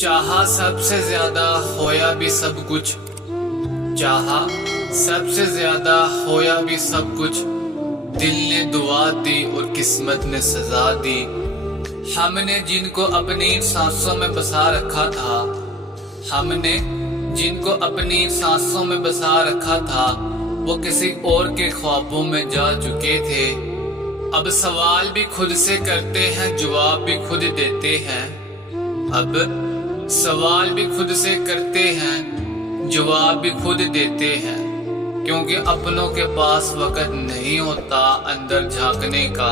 چاہا سب سے زیادہ ہویا بھی سب کچھ، چاہا سب سے زیادہ ہویا بھی سب کچھ، دل نے دعا دی اور قسمت نے سزا دی۔ ہم نے جن کو اپنی سانسوں میں بسا رکھا تھا، ہم نے جن کو اپنی سانسوں میں بسا رکھا تھا، وہ کسی اور کے خوابوں میں جا چکے تھے۔ اب سوال بھی خود سے کرتے ہیں، جواب بھی خود دیتے ہیں۔ اب سوال بھی خود سے کرتے ہیں، جواب بھی خود دیتے ہیں، کیونکہ اپنوں کے پاس وقت نہیں ہوتا اندر جھانکنے کا۔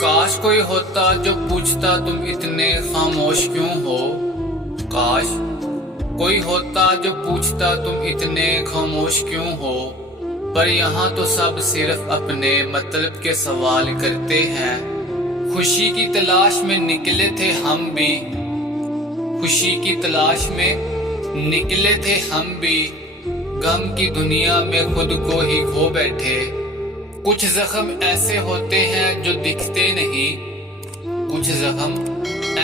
کاش کوئی ہوتا جو پوچھتا تم اتنے خاموش کیوں ہو، کاش کوئی ہوتا جو پوچھتا تم اتنے خاموش کیوں ہو، پر یہاں تو سب صرف اپنے مطلب کے سوال کرتے ہیں۔ خوشی کی تلاش میں نکلے تھے ہم بھی، خوشی کی تلاش میں نکلے تھے ہم بھی، غم کی دنیا میں خود کو ہی کھو بیٹھے۔ کچھ زخم ایسے ہوتے ہیں جو دکھتے نہیں، کچھ زخم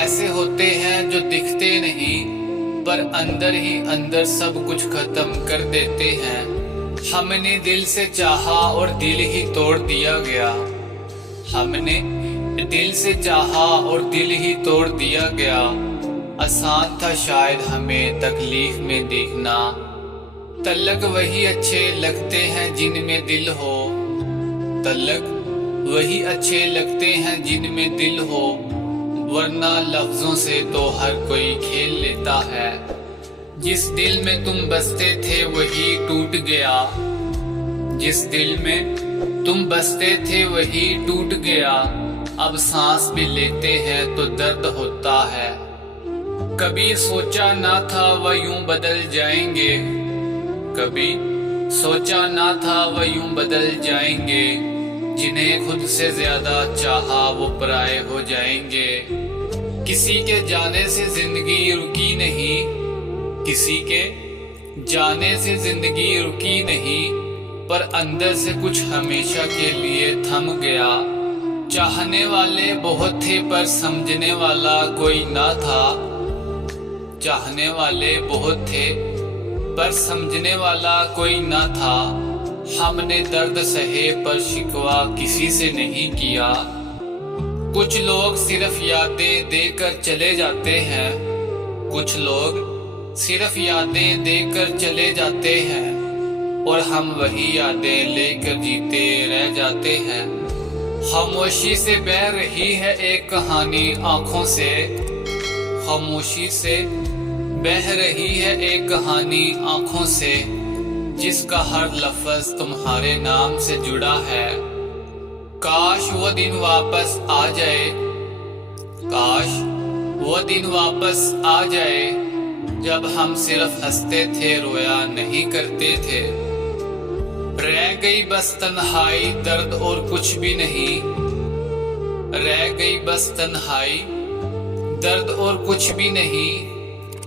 ایسے ہوتے ہیں جو دکھتے نہیں، پر اندر ہی اندر سب کچھ ختم کر دیتے ہیں۔ ہم نے دل سے چاہا اور دل ہی توڑ دیا گیا، ہم نے دل سے چاہا اور دل ہی توڑ دیا گیا۔ آسان تھا شاید ہمیں تکلیف میں دیکھنا، تلک وہی اچھے لگتے ہیں جن میں دل ہو، تلک وہی اچھے لگتے ہیں جن میں دل ہو، ورنہ لفظوں سے تو ہر کوئی کھیل لیتا ہے۔ جس دل میں تم بستے تھے وہی ٹوٹ گیا، جس دل میں تم بستے تھے وہی ٹوٹ گیا، اب سانس بھی لیتے ہیں تو درد ہوتا ہے۔ کبھی سوچا نہ تھا وہ یوں بدل جائیں گے، کبھی سوچا نہ تھا وہ یوں بدل جائیں گے، جنہیں خود سے زیادہ چاہا وہ پرائے ہو جائیں گے۔ کسی کے جانے سے زندگی رکی نہیں، کسی کے جانے سے زندگی رکی نہیں، پر اندر سے کچھ ہمیشہ کے لیے تھم گیا۔ چاہنے والے بہت تھے پر سمجھنے والا کوئی نہ تھا، چاہنے والے بہت تھے پر سمجھنے والا کوئی نہ تھا۔ ہم نے درد سہے پر شکوہ کسی سے نہیں کیا۔ کچھ لوگ صرف یادیں دے کر چلے جاتے ہیں، کچھ لوگ صرف یادیں دے کر چلے جاتے ہیں، اور ہم وہی یادیں لے کر جیتے رہ جاتے ہیں۔ خاموشی سے بہہ رہی ہے ایک کہانی آنکھوں سے، خاموشی سے بہہ رہی ہے ایک کہانی آنکھوں سے، جس کا ہر لفظ تمہارے نام سے جڑا ہے۔ کاش وہ دن واپس آ جائے، کاش وہ دن واپس آ جائے، جب ہم صرف ہنستے تھے رویا نہیں کرتے تھے۔ رہ گئی بس تنہائی درد اور کچھ بھی نہیں، رہ گئی بس تنہائی درد اور کچھ بھی نہیں،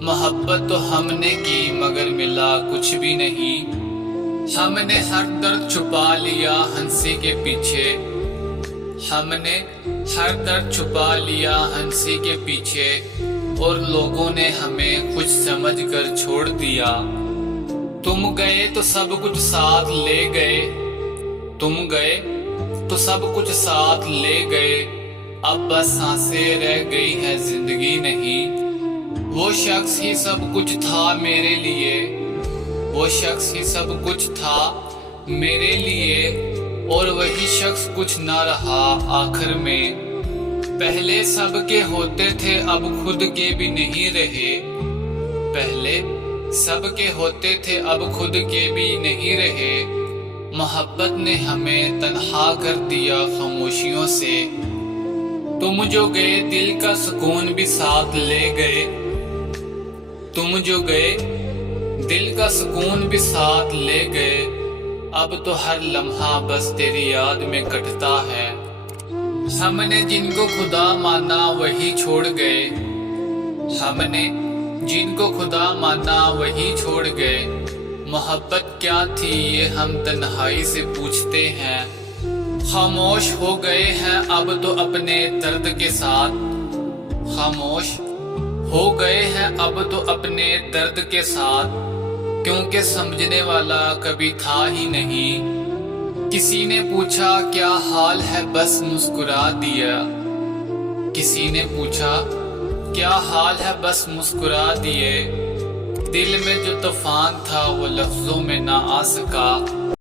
محبت تو ہم نے کی مگر ملا کچھ بھی نہیں۔ ہم نے ہر درد چھپا لیا ہنسی کے پیچھے، ہم نے ہر درد چھپا لیا ہنسی کے پیچھے، اور لوگوں نے ہمیں کچھ سمجھ کر چھوڑ دیا۔ تم گئے تو سب کچھ ساتھ لے گئے، تم گئے تو سب کچھ ساتھ لے گئے، اب بس سانسیں رہ گئی ہے زندگی نہیں۔ وہ شخص ہی سب کچھ تھا میرے لیے، وہ شخص ہی سب کچھ تھا میرے لیے، اور وہی شخص کچھ نہ رہا آخر میں۔ پہلے سب کے ہوتے تھے اب خود کے بھی نہیں رہے، پہلے سب کے ہوتے تھے اب خود کے بھی نہیں رہے۔ محبت نے ہمیں تنہا کر دیا خاموشیوں سے، تم جو گئے دل کا سکون بھی ساتھ لے گئے، تم جو گئے دل کا سکون بھی ساتھ لے گئے، اب تو ہر لمحہ بس تیری یاد میں کٹتا ہے۔ ہم نے جن کو خدا مانا وہی چھوڑ گئے، ہم نے جن کو خدا مانا وہی چھوڑ گئے۔ محبت کیا تھی یہ ہم تنہائی سے پوچھتے ہیں، خاموش ہو گئے ہیں اب تو اپنے درد کے ساتھ، خاموش ہو گئے ہیں اب تو اپنے درد کے ساتھ، کیونکہ سمجھنے والا کبھی تھا ہی نہیں۔ کسی نے پوچھا کیا حال ہے، بس مسکرا دیا۔ کسی نے پوچھا کیا حال ہے، بس مسکرا دیے۔ دل میں جو طوفان تھا وہ لفظوں میں نہ آ سکا۔